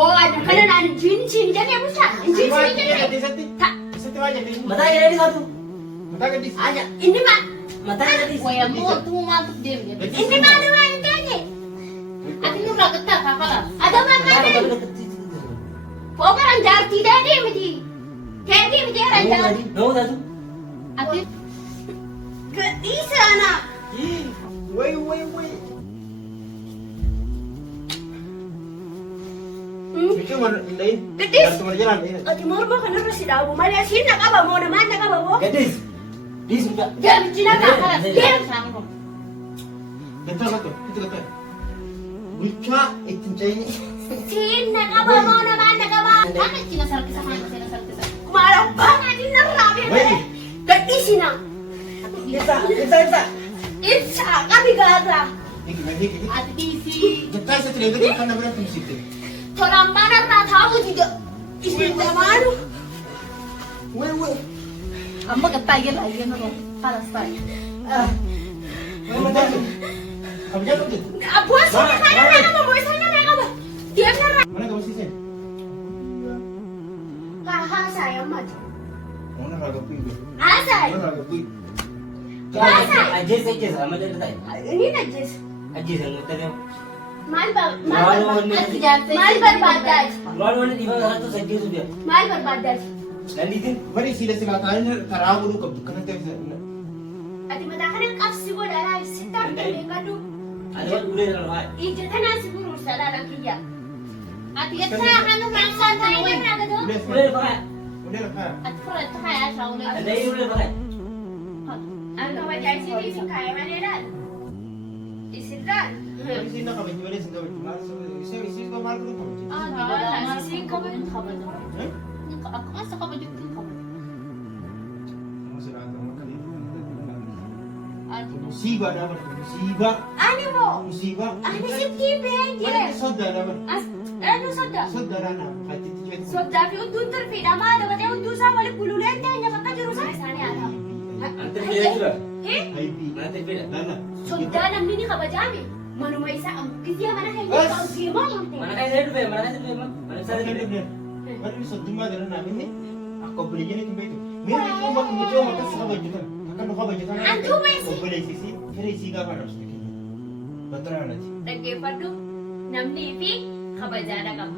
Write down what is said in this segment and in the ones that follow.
Boa, kana na jin jadi apa sih? Jin jadi. Isatti maal jedhee? Mataa jedhanii isaatu. Mataa gadhiisi. Aja. Ini mah, Mataa jedhanii. Waya mo tumatot din. ini mah ada mana tadi? Ati nurra gata kakala. Ada mana tadi? Pokoknya orang jati tadi mesti. Tadi mesti orang jati. Nau tatu. Ati Ke di sana. Wai. Itu mana ini? Gadis. Harus berjalan ini. Ati mau apa kana rasi dabu? Malah sini nak apa mau nama nak apa mau? Gadis. Dis sudah. Dia cina kakala. kakak. Dia Sama. Betul. Itu betul. Buca itu cai. sini nak apa mau nama nak apa? Mana sinasar kisah mana sinasar kisah. Kumalang banget ini nerapi. Wai. Gadis sini. Bisa. Itsa kami gaza. Hiki. Ati tisi. Kita sa talaga ito kan naman ang musik. Orang mana nak tahu juga. Istri mana? Wai. Amma gata yan lagi no. Palas tayo. Wai mata. Abi jalan tu. Apa sih kana nak mau sana nak apa? Dia nera. Mana kamu sih? Kaha saya mat. Mana raga pui. Asai. Mana raga pui. Aja saja sama dia tadi. Ini najis. Aja sangat tadi. Mal Ati jate. berbadaj. Lalu di mana satu saja sudah. Mal berbadaj. Dan itu Mari sila sila tayo tarawo lu kabdu kana tayo sa. Ati matakan ang kapsi ko dala sitar kami kadu. ada udah dalam. Ije tanah siguro sa lalaki ya. Ati yata kanu Sa tayo na kadu. Udah pakai. Udah ka. Ati pura to kaya sa ulo. Ada ini udah pakai. Ang kawajay sini si kaya manila. Isidran. Mari sila ka baju sila ka baju. Isi ko mal ko. Ah, di ba na sisi ka ba yung kabal? Ako asa ka ba yung kabal? Masira ka mo kali. Ati Musiba naman, musiba. Ano mo? Musiba. Ano si Tibe? Ano soda naman? Ano soda? Soda na katitiyet. Soda fi udun terfi dama da bate udun sa wali pululen ta nya bakka jiro sa sani ala. Nanti beda juga. Eh? Happy. Nanti beda. Nana. Soda namni ni kabajami. Manu mai sa ang kisiya mana hay Bas. ka sima yonte. Mana kayak saya dulu, mana saya dulu, mana saya Ano dulu. din? Ano ni soda ma dala namin ni? Ako bili niya ni ito. Meron ko ba kung ito makas sa baju kan? Akan ko baju kan? Antu ba si? Ko bili sisi. Kaya siga pa rin. Betul na ji. Dagge padu namni fi kabajada kam.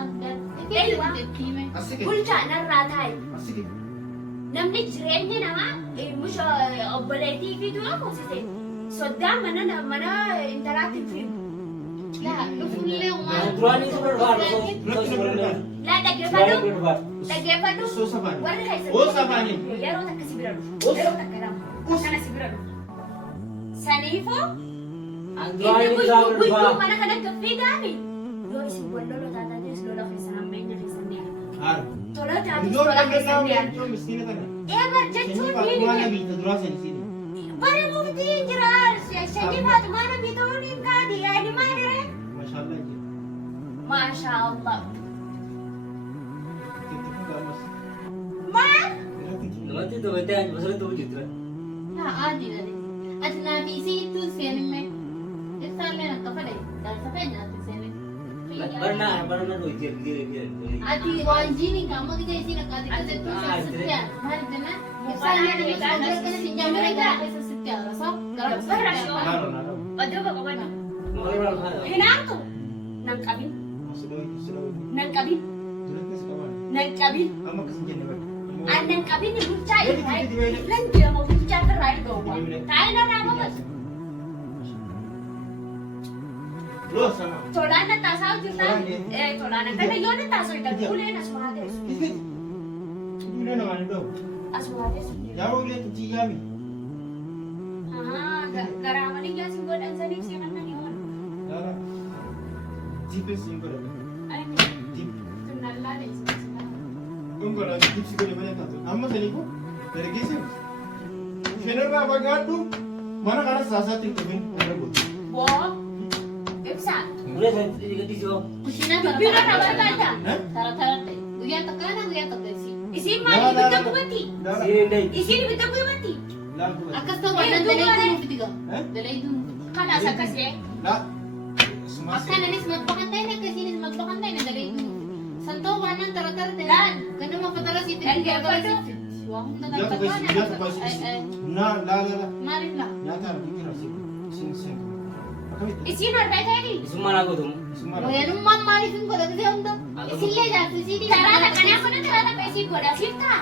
Anda. Eh, wa? Time. Asik. Bulcha nan ratai. Asik. Namni jireenya nama musha obboleetii fi du'a koosise. Sodaa mana intalaatiin fi. La, lufulle Yang duluan itu berdebar, so sebelumnya. Laa dhaggeeffadhu. Berdebar. Dhaggeeffadhu. So sabani. Warri keessatti. Oo, sabaani. Yeroo takka si bira dhufu. Us. Yeroo takka lama. Kana si bira dhufu. Saniifoo Yang duluan inni itu guyyuu berdebar. mana kana gaffiidhaani. Yoo isin wal lola taataanis lola keessan hammeenya keessan ni argu. Har. Tola taatis Indo tola na keessan ni na argu. na miskina kana. Eebar jechuun Sini ni pa ni. na bita dura sa sini. Bari muftii jira. Shanii Faatumaan bituun hin kaadi. Yaani maaliree? Masyaallah ji. Masha Allah. Kita pun gamas. Maal? Nanti itu bete aja, masalah itu wujud kan. Na adi adi. Ati na bisi itu seni me. Ita me na kapale. Dal sa kanya ati seni. Pernah tuh dia. Ati wanjini kamu di kasi na kati kasi tu sa sitya. Mari dana. Sa na ni sa dal kana si jamre ka sa sitya. So, garap sa Naro naro. Ado ba ko ba? Orang Hinato. Nang kabin. Sudah. Nang kabin. Sudah kasi kawan. Nang kabin. Ama kasi diyan naman. Nang kabin ni bucay. Di ba? Lan dia mo bucay ka rai do ba? Tayo na ramo ba? Lo sama. Tola na tasaw jurna. Tola na kana yon na tasaw ita kule na sumades. Isbit. Dulu naman daw. Asumades. Yawo ile tiyami. Garaman ni gyas god ang sanip siya kan ni on. Dara. Tipes yung ko. Ay Tip. tunalla ni sila. Yung ko lang tips ko naman ito. Amma sa lipo. Dergisi. Shenar na bagado. Mana kana sasatin ko bin. Ano Bo. Ipsa. Udah saya tiga di situ. kusina Bira na ba ta? Tara te. Uya ta kana uya ta kasi. Isi mali bitta ko bati. Dara. Sini deh. Isi ni bitta ko bati. Lang ko. Akas ta wala dalay dun pitiga. Eh? Dalay dun. Kana sa kasi. La. Sumas. Akan na nis magpakantay na kasi nis magpakantay na dalay dun. Lan. Ganun mapatara si Lan, Tito. Gepado. Wah, Jatuh guys, nah, lah. Marin lah. Nyata pikir sing. Apa itu? Isin or beteri. Semua lagu tuh. Semua. Oh, yan umman marin ko dati siya unda. Isille jati sini. Tarata kanya ko na tarata besi ko da sifta.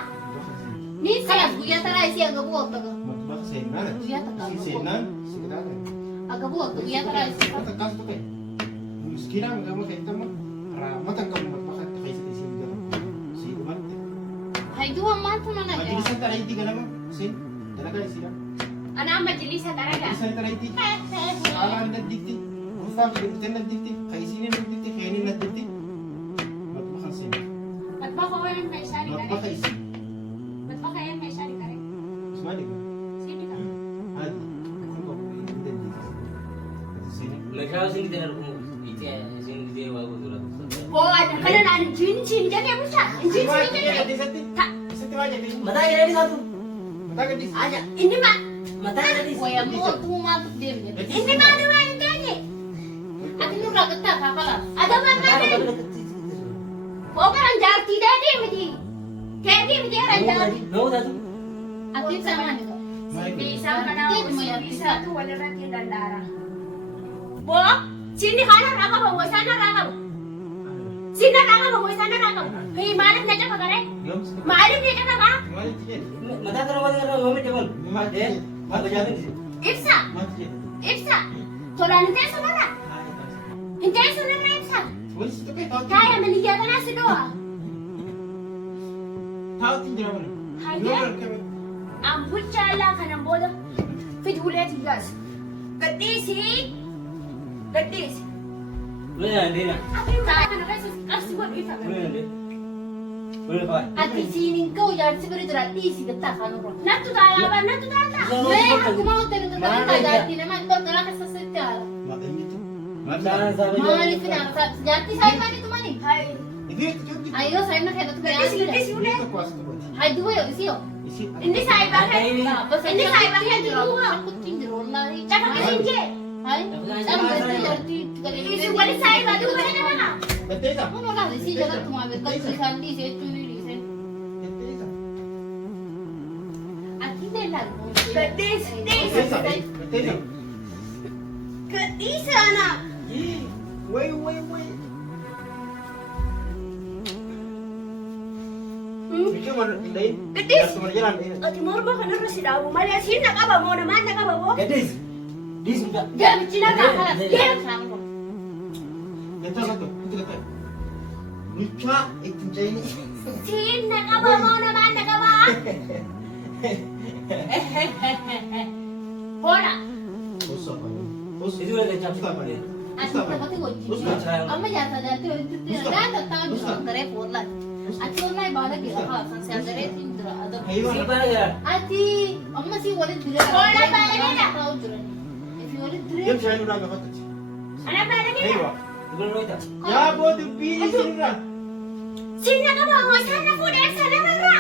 Ni kalas buya tara isi aga buot taga. Baka senan. Buya taga. Si senan, si kita. Aga buot buya tara isi. Kata kas tuh kayak. Sekitar kamu kayak itu mah. Mata kamu makan kayak si dia. Si Duman. Hay duwa man to na na. Majlis antara itu kan apa? Sin. Talaga sih. Ana majlisa taraga. Majlis antara itu. Salah anda dikti. Ufam kita na dikti. Kayak sini na dikti, kayak ini na dikti. Makan sin. At ba ko yan may sari Maka kare. isi. At ba kayan may sari kare. Semua dia. Sini ka. Adi. Aku kok ini dikti. Sini. Mereka sini tidak ada itu ya, sini dia bagus tuh. Po ada kana na jin jadi apa sa? Jin jadi. Mata ya di satu. Aja ini mah. Mata ya di Waya mo to matuk dem. Ini mah ada mah ini. Ati nu ra gata kakala. Ada mah mana? Po kan jarti dadi mati. Kedi mati orang jarti. No satu. Ati sama ni. Bisa mana bisa tu wala ratin dan darah. Po sini kana raka ba sana raka. Sini raka ba sana raka. Hei malik na jaka kare. Malik na jaka ka? Mata kalau mata ngomong jangan. Apa jangan sih? Ifsa. Ifsa. Tola nte sunara. Nte sunara Ifsa. Kaya meligya ka na si Doa. Hayya. Ang butchala ka ng bodo. Fit ulit gas. Gadisi. Gadisi. Boleh nanti nak. Apa yung kaya ka na kasi kasi what if Boleh nanti. Boleh pak. Ati sining ko yar siguro dra ti si gata kanu ro. Natu tayo ba? Natu tata. Me aku mau telu to ta dati naman tor kala ka sa setyar. Jangan sampai Malik na sa jati sai mani tu mani. Hay. Ayo sai na kaya to kaya. Gadisi ulit. Hay duwa yo isiyo. Hindi sa iba ka. Bas Hindi sa iba ka di luha. Aku tinjro na ri. Tsaka ka hindi. Hay. Sam basti jati kare. Isi wala sa iba. Di wala na mga. Ano na si jagat tumabe ka si sandi se tuni ri se. Ati de la. Gadisi. Gadisi anak. Ati morba ka na rasi daw. Mali asin na ka ba mo naman na ka ba mo? Gadis. Dis enggak. Diam cina ka. Diam. Sin na ka ba mo naman na ka ba? Hola. Itu udah kecap dia. Ati tapati ko. Amma jata jati itu tidak ada tahu bisa kare pola. Ati online bala kira ha san se agare tindra ada. Siapa ya? Ati amma si wale dire. Wala bala nila. Tahu jure. If you wale dire. Ano ba na kita? Belum lo itu. Ya bodo pilih sini lah. Sin na ka ba mo? Sana po na sana mara.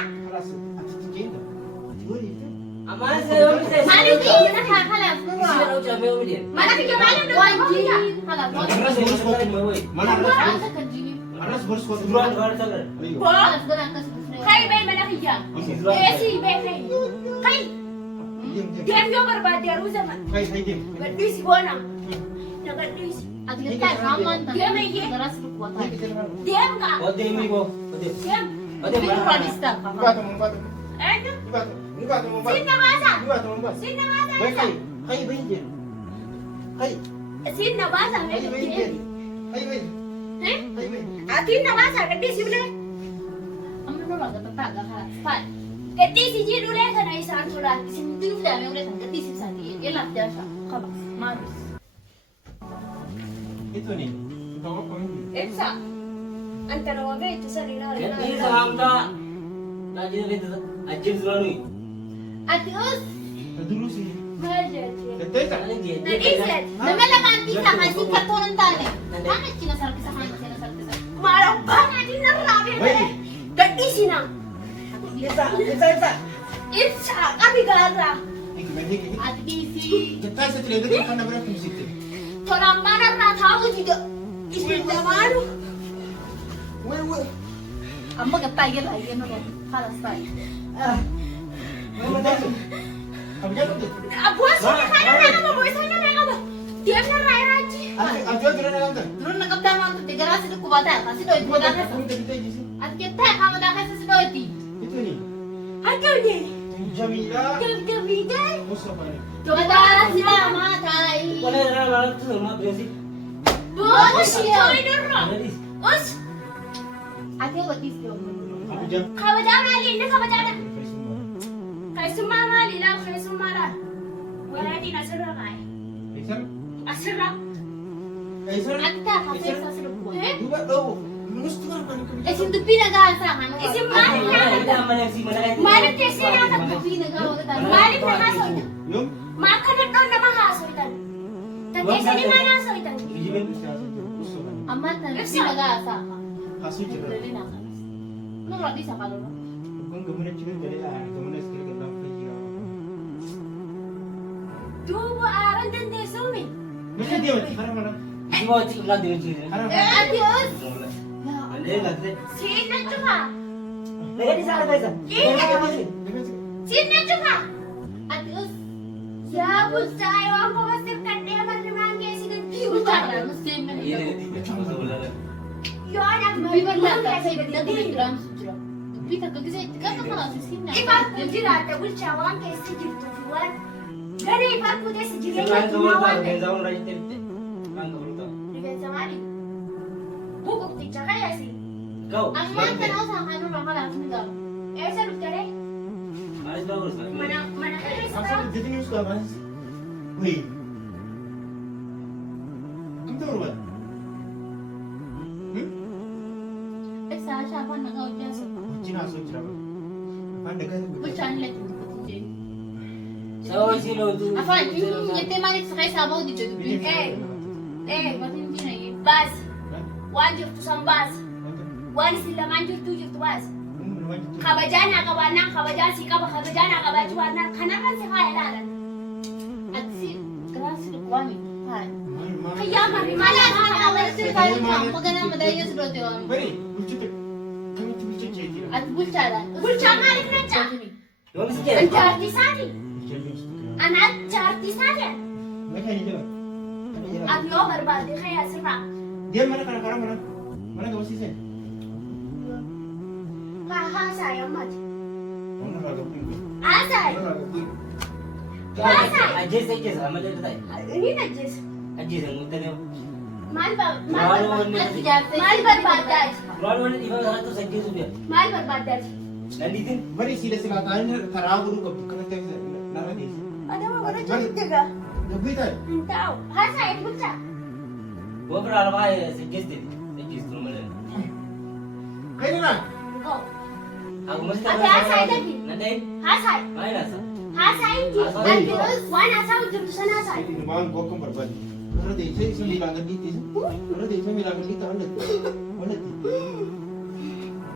Aman saya bisa. Mali di na ka kala. Siapa tahu siapa yang dia? Mana ka bala do? Wajib halal. Terus saya masuk ke bawah. Mana Asa ka jini. Duluan keluar sabar. Po. Halas gana ka sa free. Kay bay malaki ya. Eh si bay kay. Kay. Diam yo barbadi arusa man. Gadis bona. Na gadis. Ati kita kaman ta. Dia may ye. Garas ko kuwata. Diam ka. Ode mi bo. Ode. Diam. Ode Pero mana? radista ka. Ano? Sin na basa. Sin na basa. Sin na basa. Eh? Atin na basa. Gadis ulit. Amma no raga tataga halas. Pat. Gadis si Jin ulit ka na isang sulat. Sinting dami ulit ang gati sa ti. Ilat dia siya. Kabas. Maris. Itu nih. Elsa. Anta na wag ito sa nila. Jadi saham tak. Najib itu ajib duluan nih. Ati us. Dulu sih. Budget. Ada dia. Nag-isip. Naman lang ang tisa kasi katuran tali. Bakit sinasarki sa kanila sinasarki sa? Marang ba natin na rabi? Wait. Gadis na. Bisa. Elsa. Kami gara. Ati bisi. Kita setelah itu kan namanya musik. Torang mana na tao dito. Isip na mano. Amma gattaa gela ayyana ko. Halas tayo. Kabajaan tu. Buat sini kana raga mo sana raga mo. Diam na rai raji. Ajo tu nak kata. Durun na kapta man to tigara sido kubata kasi do ito da kasa. Kita kita je sih. At kita kama da kasa sido iti. Itu ni. Agaw ni. Jamila. Gamiday. Mustafa ni. Tumada sila matay. Wala na lang ito, mga besi. Buat siya. Ready? Us. Ate what is your Kabajaan. Kabajaan ali na kabajaan. Kau semua. Kai sumama ali na kai sumara. Wala di na sira kai. Aisyah. Asira. Aisyah. At ta kasi sa sido ko. Dua tahu. Mesti kan kan. Eh sinto pinag-aasa ka no. Isim Wala malik na. man yung si Manay. Malik kasi na Pinagawa ka tayo. Malik na kaso ita. Yum. Makanat doon na mahaso ita. Tagkesa ni manaso ita. Bijimin. Mustafa. Amma ta pinag-aasa ka. Kasu je. Dali na ka. Ano rabi sa kaloro? Bukan kemudian cuma dari lah. Kemudian sekali kita pergi. Dubo aran dan desumi. Mesti dia mati. Karena mana? Si mo, si lang din siya. Karena. Adios. Hindi, lagde. Sina chuka. Ready sa akin tayo. Sina chuka. Adios. Ya busayo ang pawasir kande marmangi sigan Buta piuta. na muslim na Iya, ito. hindi ka wala na. Yo anak Bibar lang ka marmangi sa sigan ibig na piuta. gram sujra. Pita ka kasi ka ka mga sisina. Ibar kujira ta bulchawan ke sigir tu fuan. Gane ibar kude sigir Sa ya kan ko tumawan. ta, kaya sa right tip. Kan ko ta. Digan samari. Bukok ti chaka ya si. Ikaw. Ang mga tanaw sa kanon ra kala sinigaw. Eh sa luktare. Alis ba ko sa? Mana kare sa. Apa jadi ni suka mas? Wei. Kamu tahu apa? Eh sa siya pa nagaw niya sa Cina asal Cina. Anda kan? Buchan let. Sa sino tu? Afan, yung yete manik sa kay sabaw dito dubi. Eh, Batin din ay. bas. Wajib tu sambas. Wani sila manjur tu jur tu bas. Kabajana kawana kabajana si kaba kabajana kabajuana kanakan si kaya lalan. At si grasi ko kwani. Han. Kaya mari Mala mala na awal sa tayo pa magana madayo sa dote wa. Beri, lucu tu. Kami tu lucu ciri. At bulchara. Bulcha mari frencha. Yung sige. Anjarti sari. Anak jarti sari. Mereka ni juga. At yo barbadi kaya sira. Dia mana kadang-kadang mana? Mana kau sih? Ha saya mat. Mana raga pun. Asai. Mana raga pun. Ajis ajis, amal ito tayo. Ini najis. Ajis ang utang niyo. Mal At si Jarte. barbadaj. Roll one di ba sa to sa ajis ubi. Mal barbadaj. Nandito. Beri sila kanan tarabu nu kau kena tengok. Nara ni. Ada mo gana jati tiga. Lebih tak? Tahu. Ha saya bulcha. Wa para ba sa ajis din. Ajis tu mo lang. Kaya na. Go. Ako mas Ate, asay lagi. Nanday. Ha saya. Ay nasa. Ha saya di. Asay. Terus wana sa ujung sana saya. Ini memang kau kan berbalik. Kalau dia saya bilangan di sini. Kalau dia saya bilangan di tangan. Mana tu?